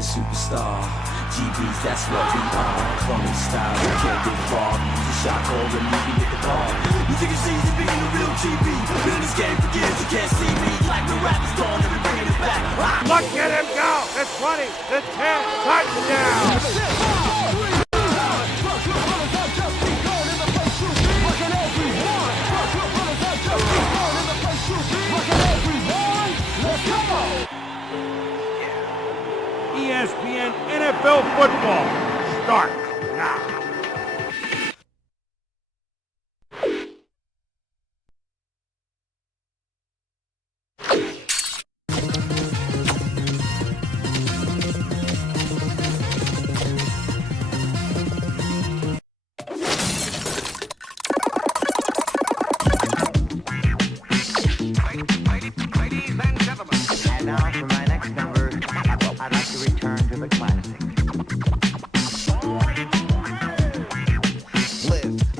a superstar. GBs, that's what we are. Clone style, we can't get far. Use a shot call and leave me with the ball. You think it's easy being a real GB? Been in this game for years, you can't see me. Like the rap is gone, and we're bringing it back. Look at him go! The 20, the 10, touchdown! ESPN NFL football starts now.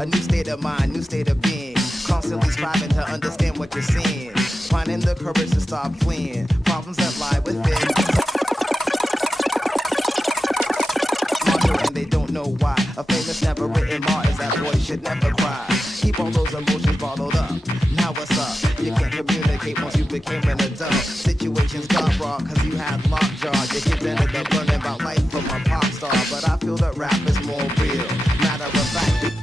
A new state of mind, new state of being. Constantly striving to understand what you're seeing. Finding the courage to stop fleeing. Problems that lie within. And they don't know why. A famous never written Martin, that boy should never cry. Keep all those emotions bottled up. Now what's up? You can't communicate once you became an adult. Situations got raw cause you had lockjaw. You kids ended up learning about life from a pop star. But I feel that rap is more real. Matter of fact.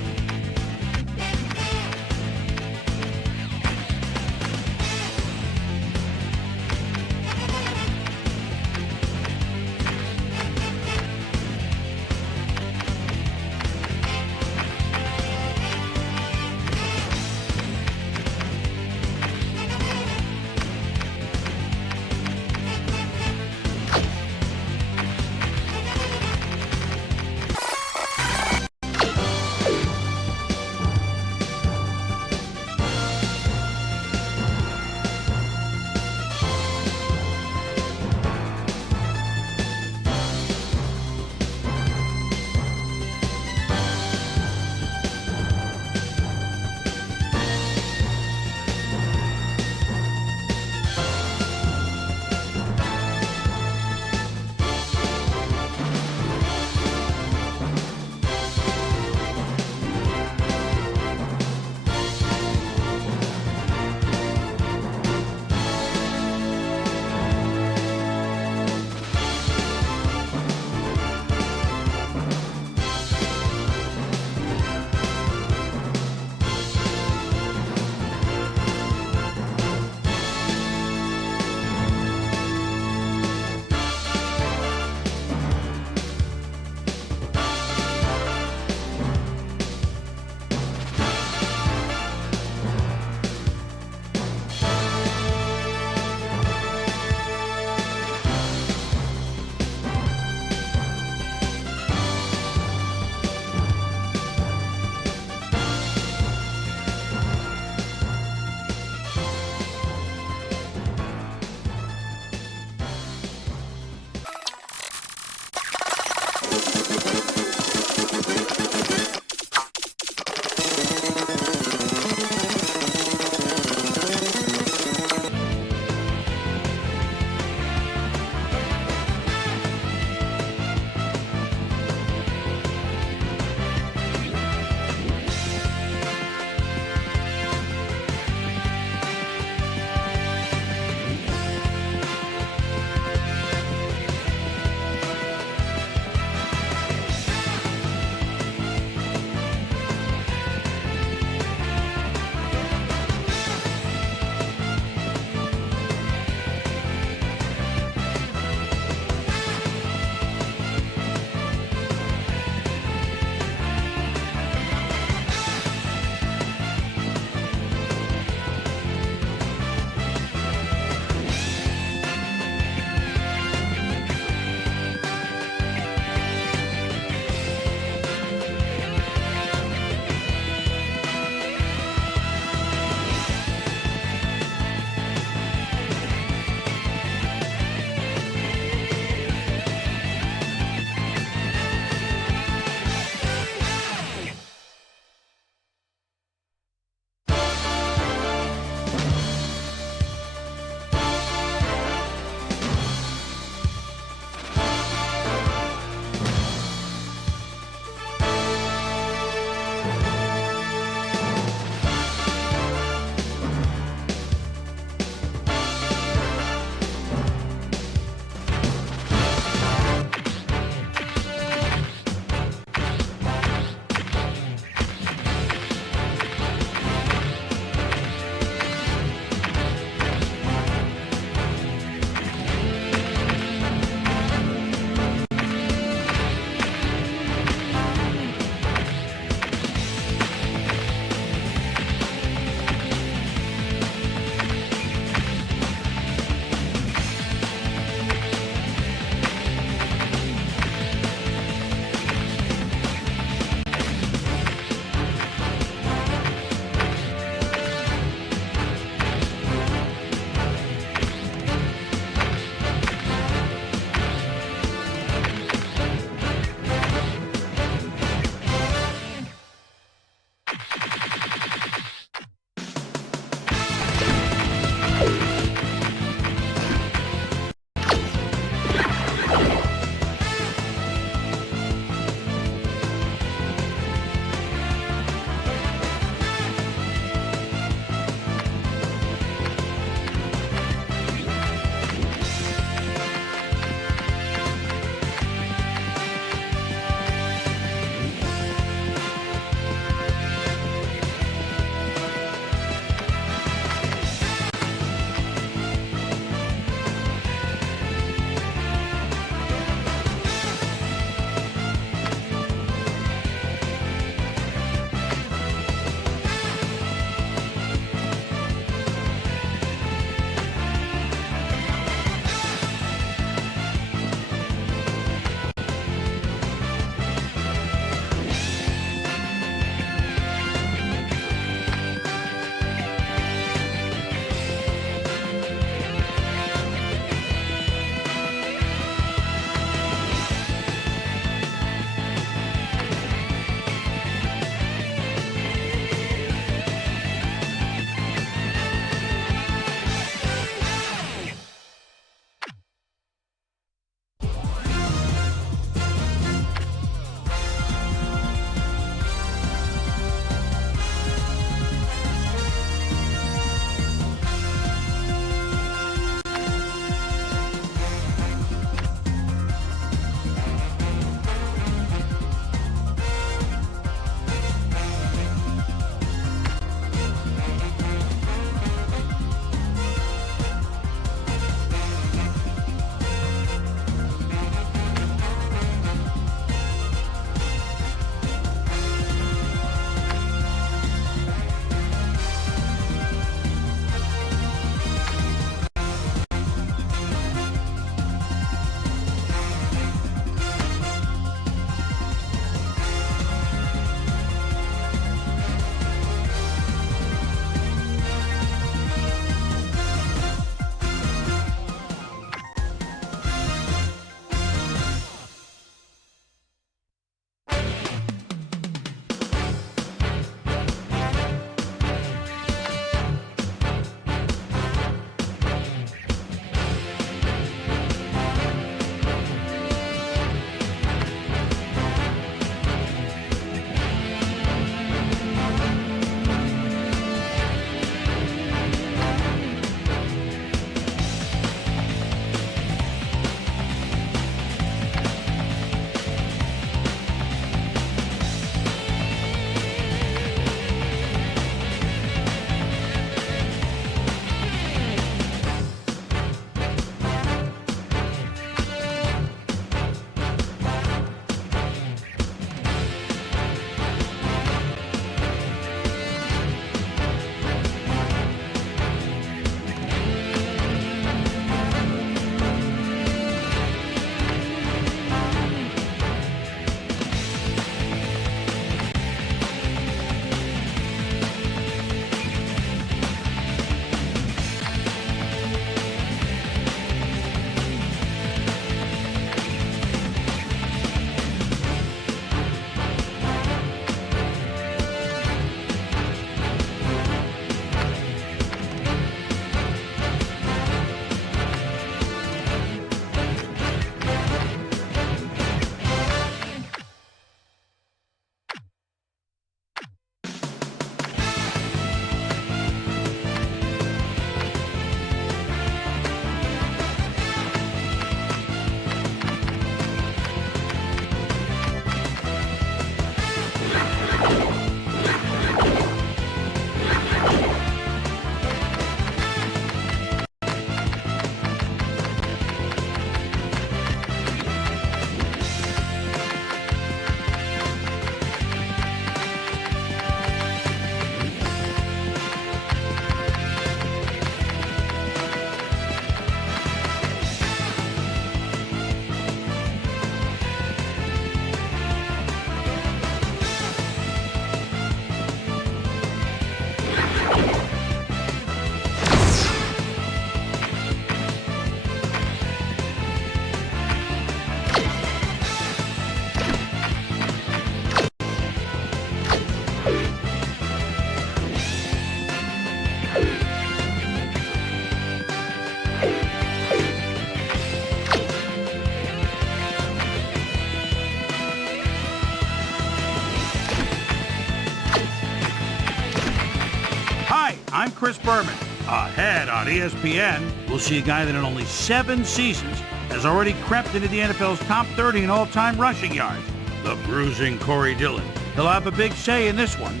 Chris Berman. Ahead on ESPN, we'll see a guy that in only 7 seasons has already crept into the NFL's top 30 in all-time rushing yards. The bruising Corey Dillon. He'll have a big say in this one.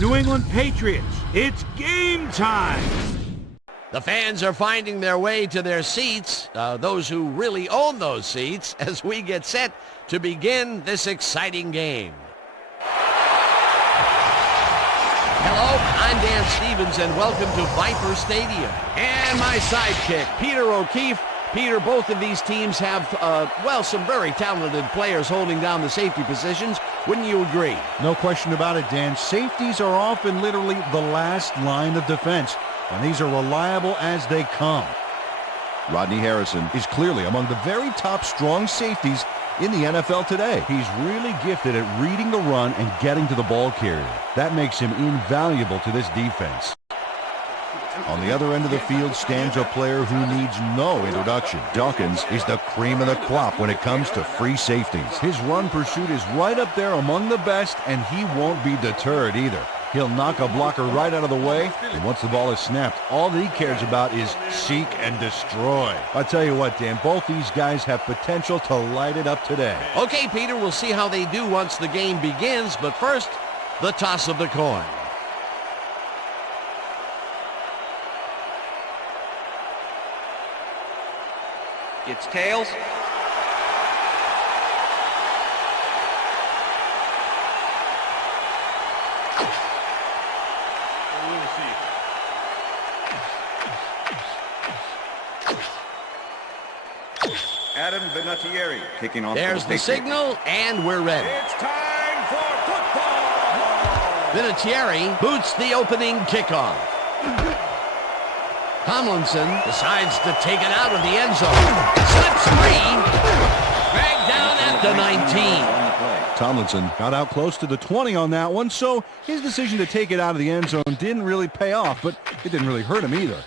New England Patriots, it's game time! The fans are finding their way to their seats, those who really own those seats, as we get set to begin this exciting game. Hello, I'm Dan Stevens, and welcome to Viper Stadium. And my sidekick, Peter O'Keefe. Peter, both of these teams have, some very talented players holding down the safety positions. Wouldn't you agree? No question about it, Dan. Safeties are often literally the last line of defense, and these are reliable as they come. Rodney Harrison is clearly among the very top strong safeties in the NFL today. He's really gifted at reading the run and getting to the ball carrier. That makes him invaluable to this defense. On the other end of the field stands a player who needs no introduction. Dawkins is the cream of the crop when it comes to free safeties. His run pursuit is right up there among the best, and he won't be deterred either. He'll knock a blocker right out of the way, and once the ball is snapped, all that he cares about is seek and destroy. I tell you what, Dan, both these guys have potential to light it up today. Okay, Peter, we'll see how they do once the game begins, but first, the toss of the coin. It's tails. Adam Vinatieri kicking off. There's the signal, and we're ready. It's time for football! Vinatieri boots the opening kickoff. Tomlinson decides to take it out of the end zone. Slips free. Dragged down at the 19. Tomlinson got out close to the 20 on that one, so his decision to take it out of the end zone didn't really pay off, but it didn't really hurt him either.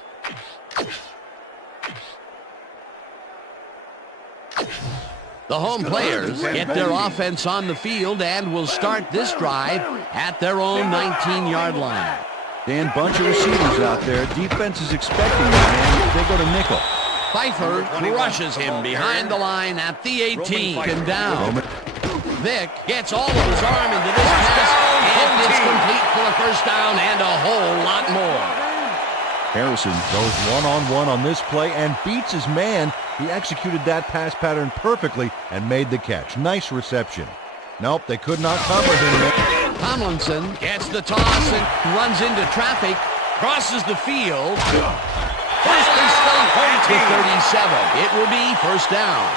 The home players get their offense on the field and will start this drive at their own 19-yard line. Dan, bunch of receivers out there. Defense is expecting that, man. They go to nickel. Pfeiffer crushes him behind the line at the 18 and down. Vic gets all of his arm into this pass, and it's complete for a first down and a whole lot more. Harrison goes one-on-one on this play and beats his man. He executed that pass pattern perfectly and made the catch. Nice reception. Nope, they could not cover him. Tomlinson gets the toss and runs into traffic, crosses the field. First and straight home to 37. It will be first down.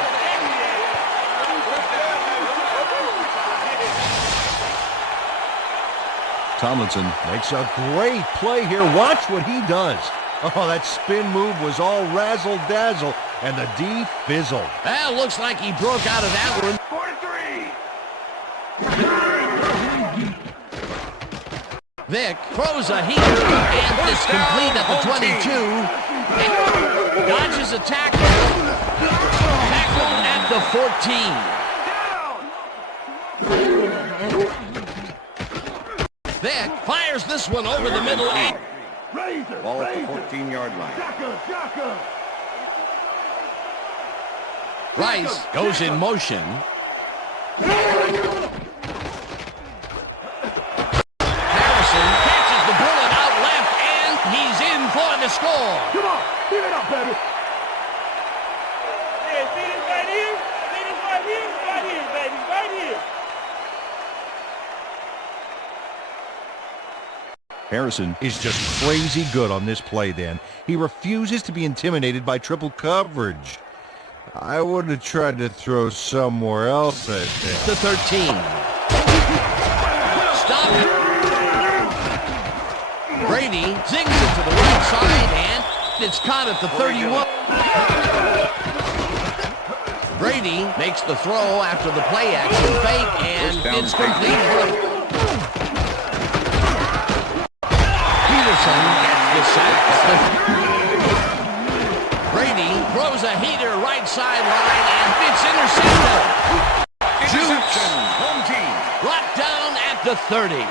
Tomlinson makes a great play here. Watch what he does. Oh, that spin move was all razzle-dazzle, and the D fizzled. Well, looks like he broke out of that one. 43! Vic throws a heater, and it's complete at the 22. Dodges a tackle. Tackled at the 14. Vic fires this one over the middle. Ball at the 14-yard line. Rice goes in motion. Harrison catches the bullet out left, and he's in for the score. Come on, give it up, baby. Yeah, see this right here? See this right here? Right here, baby, right here. Harrison is just crazy good on this play, Dan. He refuses to be intimidated by triple coverage. I would have tried to throw somewhere else at that. The 13. Stop it. Brady zings it to the right side, and it's caught at the 31. Brady makes the throw after the play action fake, and it's complete. Peterson gets the sack. Brady throws a heater right sideline, and it's intercepted. Interception. Home team. Brought down at the 30.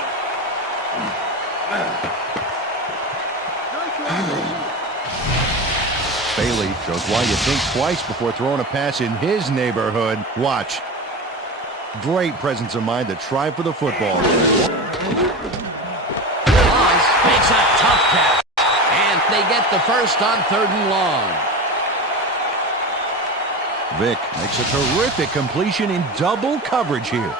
Bailey shows why you think twice before throwing a pass in his neighborhood. Watch. Great presence of mind to try for the football. Moss makes a tough catch. And they get the first on 3rd and long. Vick makes a terrific completion in double coverage here.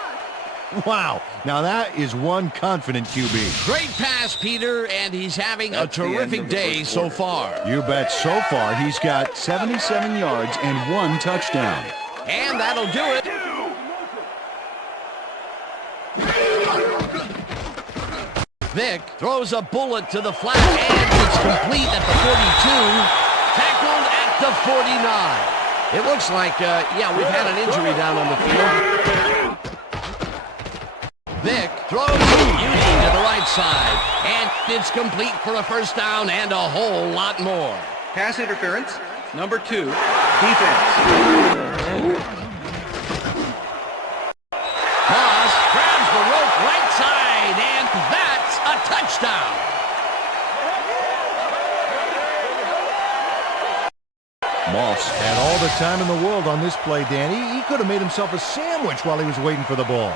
Wow, now that is one confident QB. Great pass, Peter, and he's having a terrific day so far. You bet. So far, he's got 77 yards and 1 touchdown. And that'll do it. Vick throws a bullet to the flat, and it's complete at the 42. Tackled at the 49. It looks like, we've had an injury down on the field. Vick throws Beauty to the right side, and it's complete for a first down and a whole lot more. Pass interference, number 2, defense. Moss grabs the rope right side, and that's a touchdown. Moss had all the time in the world on this play, Danny. He could have made himself a sandwich while he was waiting for the ball.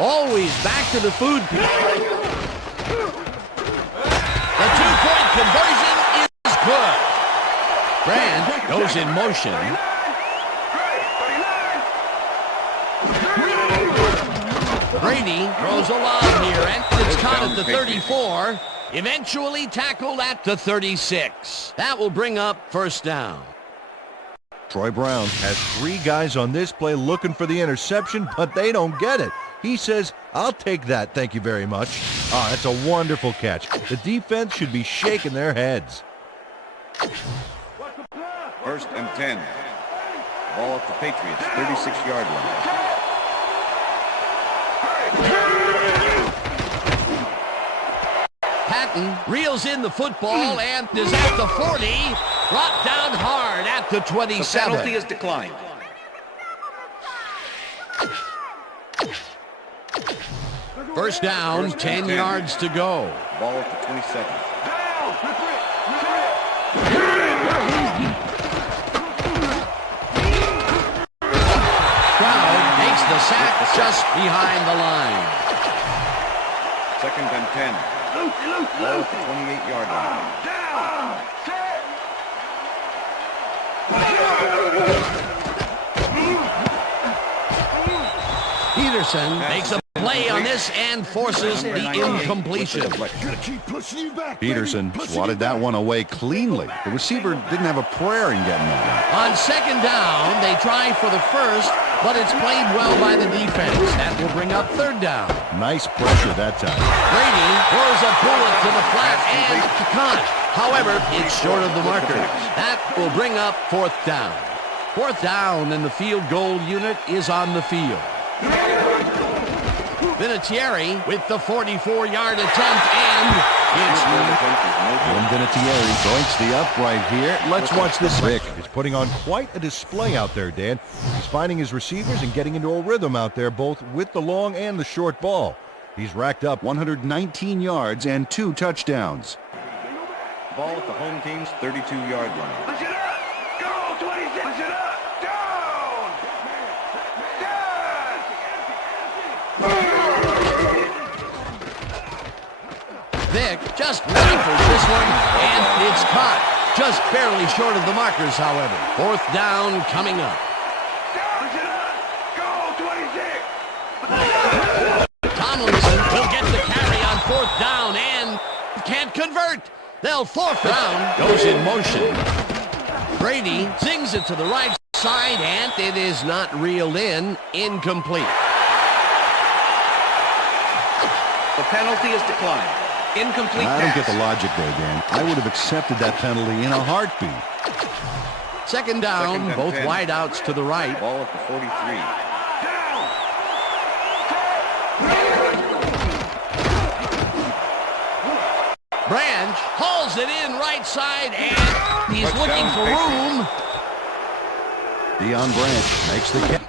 Always back to the food. The 2-point conversion is good. Brand goes in motion. Brady throws a lob here, and it's caught at the 34. Eventually tackled at the 36. That will bring up first down. Troy Brown has 3 guys on this play looking for the interception, but they don't get it. He says, I'll take that, thank you very much. That's a wonderful catch. The defense should be shaking their heads. 1st and 10. Ball at the Patriots, 36-yard line. Patton reels in the football and is at the 40. Brought down hard at the 27. The penalty is declined. First down, 10 yards to go. Ball at the 27. Crowd makes the sack just behind the line. 2nd and 10. Ball at the 28-yard line. Peterson makes a play on this and forces the incompletion. Peterson swatted that one away cleanly. The receiver didn't have a prayer in getting that. On 2nd down, they try for the first, but it's played well by the defense. That will bring up 3rd down. Nice pressure that time. Brady throws a bullet to the flat and caught. However, it's short of the marker. That will bring up 4th down. 4th down, and the field goal unit is on the field. Vinatieri with the 44-yard attempt, and it's And Vinatieri joints the upright here. Let's watch this. Vick is putting on quite a display out there, Dan. He's finding his receivers and getting into a rhythm out there, both with the long and the short ball. He's racked up 119 yards and 2 touchdowns. Ball at the home team's 32-yard line. Push it up! Go! 26! Push it up! Down! Vick just rifles this one, and it's caught. Just barely short of the markers, however. 4th down coming up. Push it up! Go! 26! Tomlinson will get the carry on 4th down and can't convert. They'll forfeit. Brown goes in motion. Brady zings it to the right side, and it is not reeled in. Incomplete. The penalty is declined. Incomplete I don't pass. get the logic there, Dan. I would have accepted that penalty in a heartbeat. 2nd down, 2nd and both 10. wideouts to the right. Ball at the 43. Branch hauls it in right side, and he's looking for room. Deion Branch makes the catch.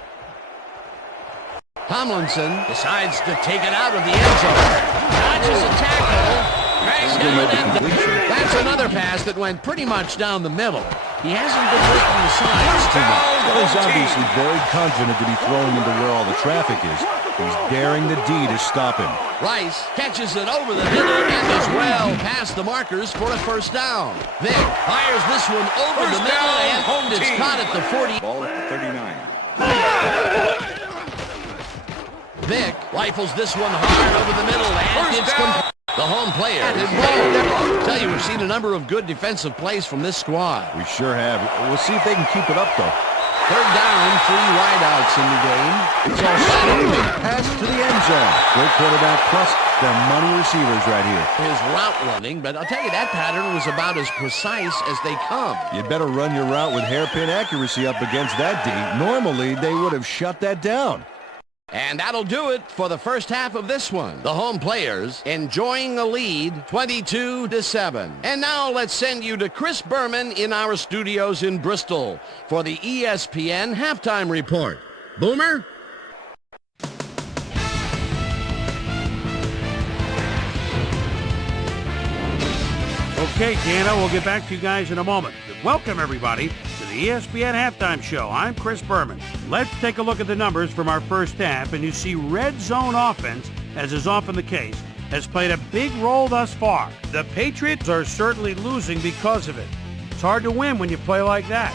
Tomlinson decides to take it out of the end zone. Dodges a tackle, That's another pass that went pretty much down the middle. He hasn't been working the sides too much. Well, he's obviously very confident to be throwing into where all the traffic is. He's daring the D to stop him. Rice catches it over the middle and does well past the markers for a first down. Vic fires this one over the middle and it's caught at the 40. Ball at the 39. Vic rifles this one hard over the middle and it's complete. The home player did well. Tell you, we've seen a number of good defensive plays from this squad. We sure have. We'll see if they can keep it up, though. Third down, 3 wideouts in the game. It's all set. Pass to the end zone. Great quarterback plus the money receivers right here. His route running, but I'll tell you, that pattern was about as precise as they come. You better run your route with hairpin accuracy up against that D. Normally, they would have shut that down. And that'll do it for the first half of this one. The home players enjoying a lead, 22-7. And now let's send you to Chris Berman in our studios in Bristol for the ESPN Halftime Report. Boomer? Okay, Dana, we'll get back to you guys in a moment. Welcome, everybody, to the ESPN Halftime Show. I'm Chris Berman. Let's take a look at the numbers from our first half, and you see red zone offense, as is often the case, has played a big role thus far. The Patriots are certainly losing because of it. It's hard to win when you play like that.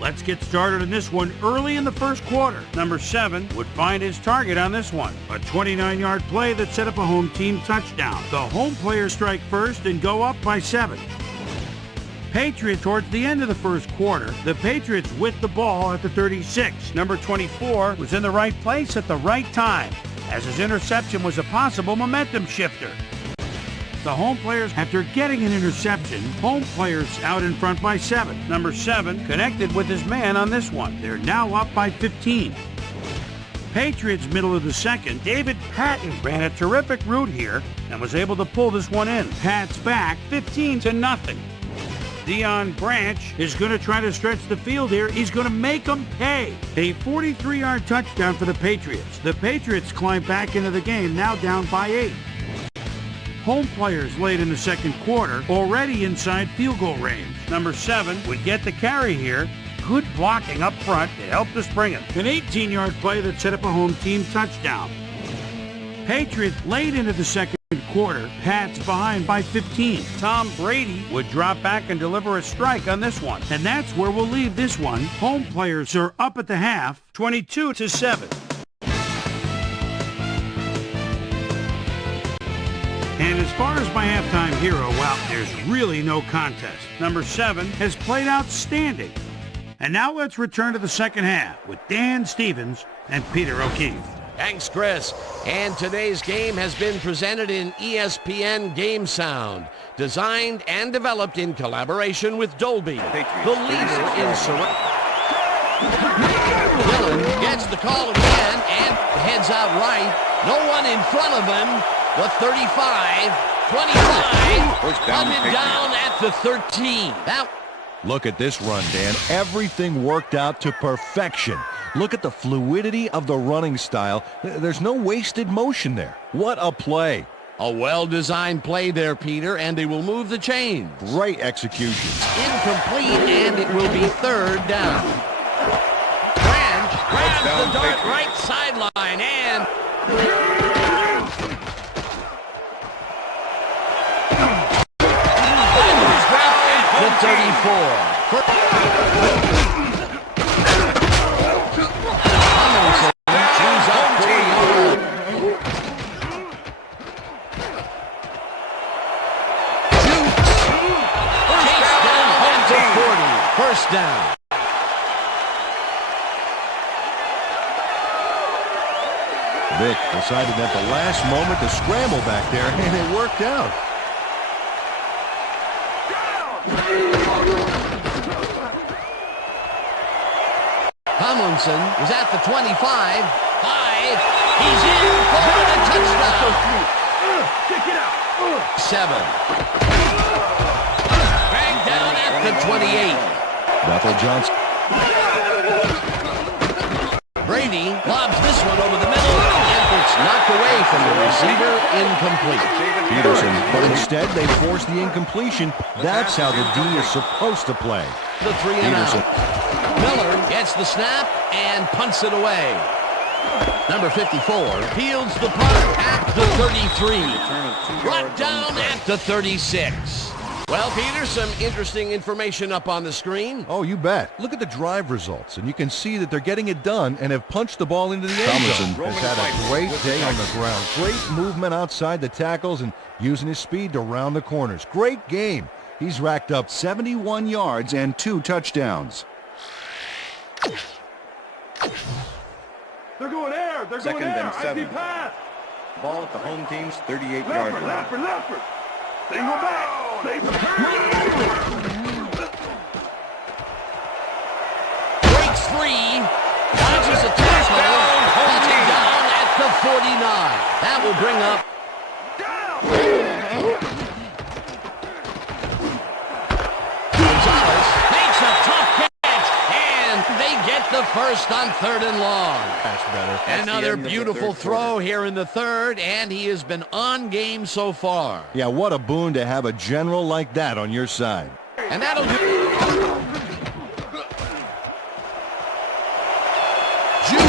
Let's get started on this one early in the first quarter. Number 7 would find his target on this one. A 29-yard play that set up a home team touchdown. The home players strike first and go up by 7. Patriots towards the end of the first quarter. The Patriots with the ball at the 36. Number 24 was in the right place at the right time, as his interception was a possible momentum shifter. The home players, after getting an interception, home players out in front by 7. Number 7 connected with his man on this one. They're now up by 15. Patriots middle of the second. David Patton ran a terrific route here and was able to pull this one in. Pat's back 15-0. Dion Branch is going to try to stretch the field here. He's going to make them pay. A 43-yard touchdown for the Patriots. The Patriots climb back into the game, now down by 8. Home players late in the second quarter, already inside field goal range. Number 7 would get the carry here. Good blocking up front to help us bring it. An 18-yard play that set up a home team touchdown. Patriots late into the second quarter. Pats behind by 15. Tom Brady would drop back and deliver a strike on this one. And that's where we'll leave this one. Home players are up at the half, 22-7. And as far as my halftime hero, well, there's really no contest. Number 7 has played outstanding. And now let's return to the second half with Dan Stevens and Peter O'Keefe. Thanks, Chris. And today's game has been presented in ESPN Game Sound, designed and developed in collaboration with Dolby, the leader in surround. Dillon gets the call again and heads out right. No one in front of him. The 35, 25, hunted down at the 13. Look at this run, Dan. Everything worked out to perfection. Look at the fluidity of the running style. There's no wasted motion there. What a play. A well-designed play there, Peter, and they will move the chains. Great execution. Incomplete, and it will be third down. Branch grabs the dart right sideline, and... the 34. Choose up 40. Chase down home to 40. First down. Vic decided at the last moment to scramble back there, and it worked out. Tomlinson is at the 25. 5. He's in for the touchdown. 7. Dragged down at the 28. Bethel Johnson. Brady lobs this one over the middle and for It's knocked away from the receiver, incomplete. Peterson, but instead they force the incompletion. That's how the D is supposed to play. The 3 and out. Miller gets the snap and punts it away. Number 54 fields the punt at the 33. Brought down at the 36. Well, Peter, some interesting information up on the screen. Oh, you bet. Look at the drive results, and you can see that they're getting it done and have punched the ball into the end zone. Has had a great day on the ground. Great movement outside the tackles and using his speed to round the corners. Great game. He's racked up 71 yards and 2 touchdowns. They're going air. They're Second going air. and 7. I see pass. Ball at the home team's 38-yard line. Leffer. Single back. Breaks free. Dodges a tackle. Holds it down at the 49. That will bring up. Gonzalez makes a tough catch. And they get the first on 3rd and long. That's better. Another beautiful throw here in the 3rd, and he has been on game so far. Yeah, what a boon to have a general like that on your side. And that'll do. Juice.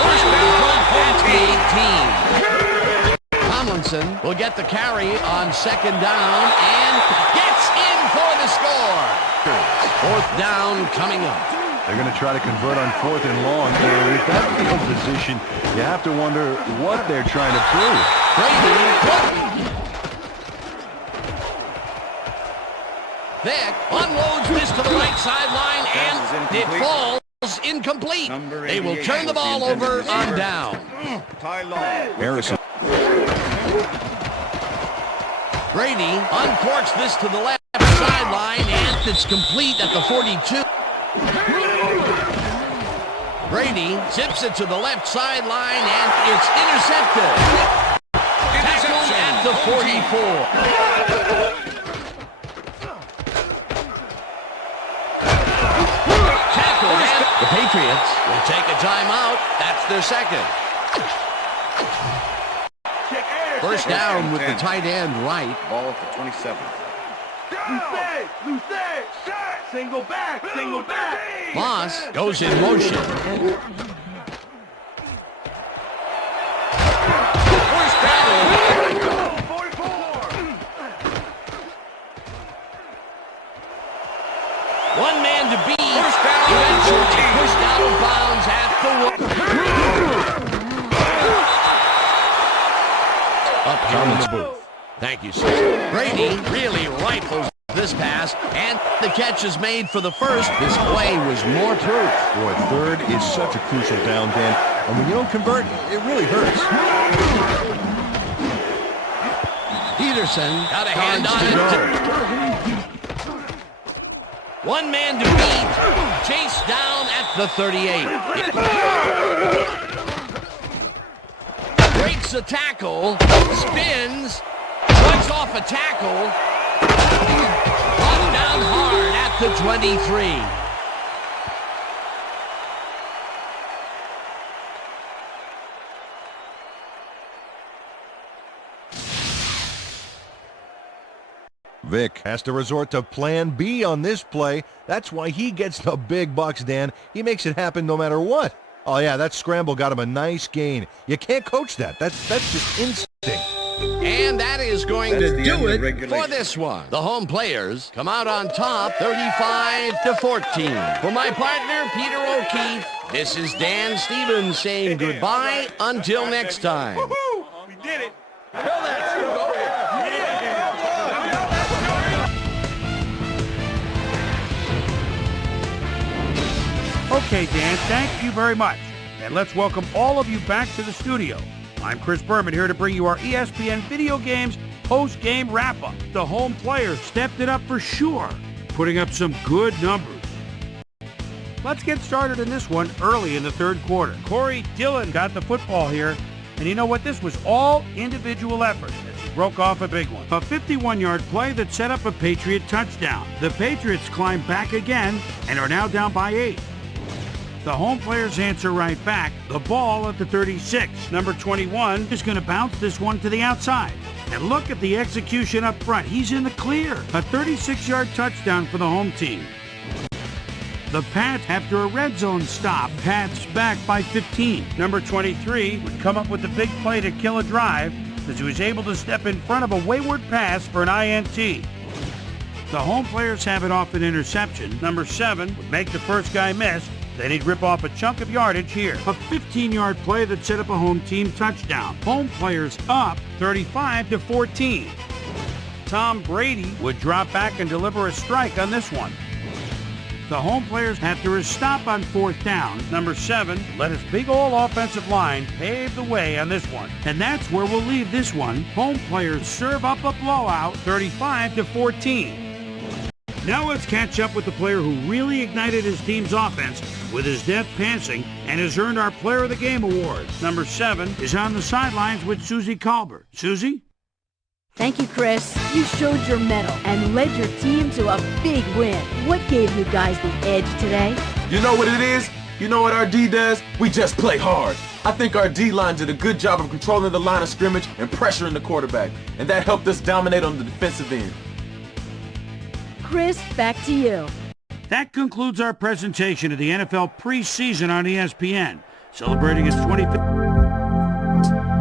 First down at the 18. Tomlinson will get the carry on 2nd down and gets in for the score. 4th down coming up. They're going to try to convert on 4th and long. And with that field position, you have to wonder what they're trying to prove. Vick unloads this to the right sideline, and it falls incomplete. They will turn the ball over on down. Harrison. Brady uncorks this to the left sideline, and it's complete at the 42. Brady zips it to the left sideline, and it's intercepted. Tackled at the 44. Tackled at the Patriots will take a timeout. That's their second. First down with the tight end right. Ball at the 27. Loose leg. Single back. Moss goes in motion. First down. 44. One man to beat. First down. Eventually pushed out of bounds at the up here in the booth. Thank you, sir. Brady really rifles this pass, and the catch is made for the first. This play was more proof. Boy, 3rd is such a crucial down, Dan. And when you don't convert, it really hurts. Peterson got a hand on it. One man to beat. Chased down at the 38. Breaks a tackle. Spins. Cuts off a tackle. Brought down hard at the 23. Vick has to resort to plan B on this play. That's why he gets the big bucks, Dan. He makes it happen no matter what. Oh, yeah, that scramble got him a nice gain. You can't coach that. That's just instinct. And that is going to do it for this one. The home players come out on top 35-14. For my partner, Peter O'Keefe, this is Dan Stevens saying goodbye until next time. Woohoo! We did it. Okay, Dan, thank you very much. And let's welcome all of you back to the studio. I'm Chris Berman here to bring you our ESPN Video Games post-game wrap-up. The home players stepped it up for sure, putting up some good numbers. Let's get started in this one early in the 3rd quarter. Corey Dillon got the football here, and you know what? This was all individual effort as he broke off a big one. A 51-yard play that set up a Patriot touchdown. The Patriots climbed back again and are now down by 8. The home players answer right back. The ball at the 36. Number 21 is going to bounce this one to the outside. And look at the execution up front. He's in the clear. A 36-yard touchdown for the home team. The Pats, after a red zone stop, Pats back by 15. Number 23 would come up with the big play to kill a drive as he was able to step in front of a wayward pass for an INT. The home players have it off an interception. Number 7 would make the first guy miss. Then he'd rip off a chunk of yardage here. A 15-yard play that set up a home team touchdown. Home players up 35-14. Tom Brady would drop back and deliver a strike on this one. The home players, after a stop on 4th down, number 7 let his big old offensive line pave the way on this one. And that's where we'll leave this one. Home players serve up a blowout, 35-14. Now let's catch up with the player who really ignited his team's offense with his deft passing and has earned our Player of the Game award. Number 7 is on the sidelines with Susie Colbert. Susie? Thank you, Chris. You showed your mettle and led your team to a big win. What gave you guys the edge today? You know what it is? You know what our D does? We just play hard. I think our D-line did a good job of controlling the line of scrimmage and pressuring the quarterback, and that helped us dominate on the defensive end. Chris, back to you. That concludes our presentation of the NFL preseason on ESPN, celebrating its 25th.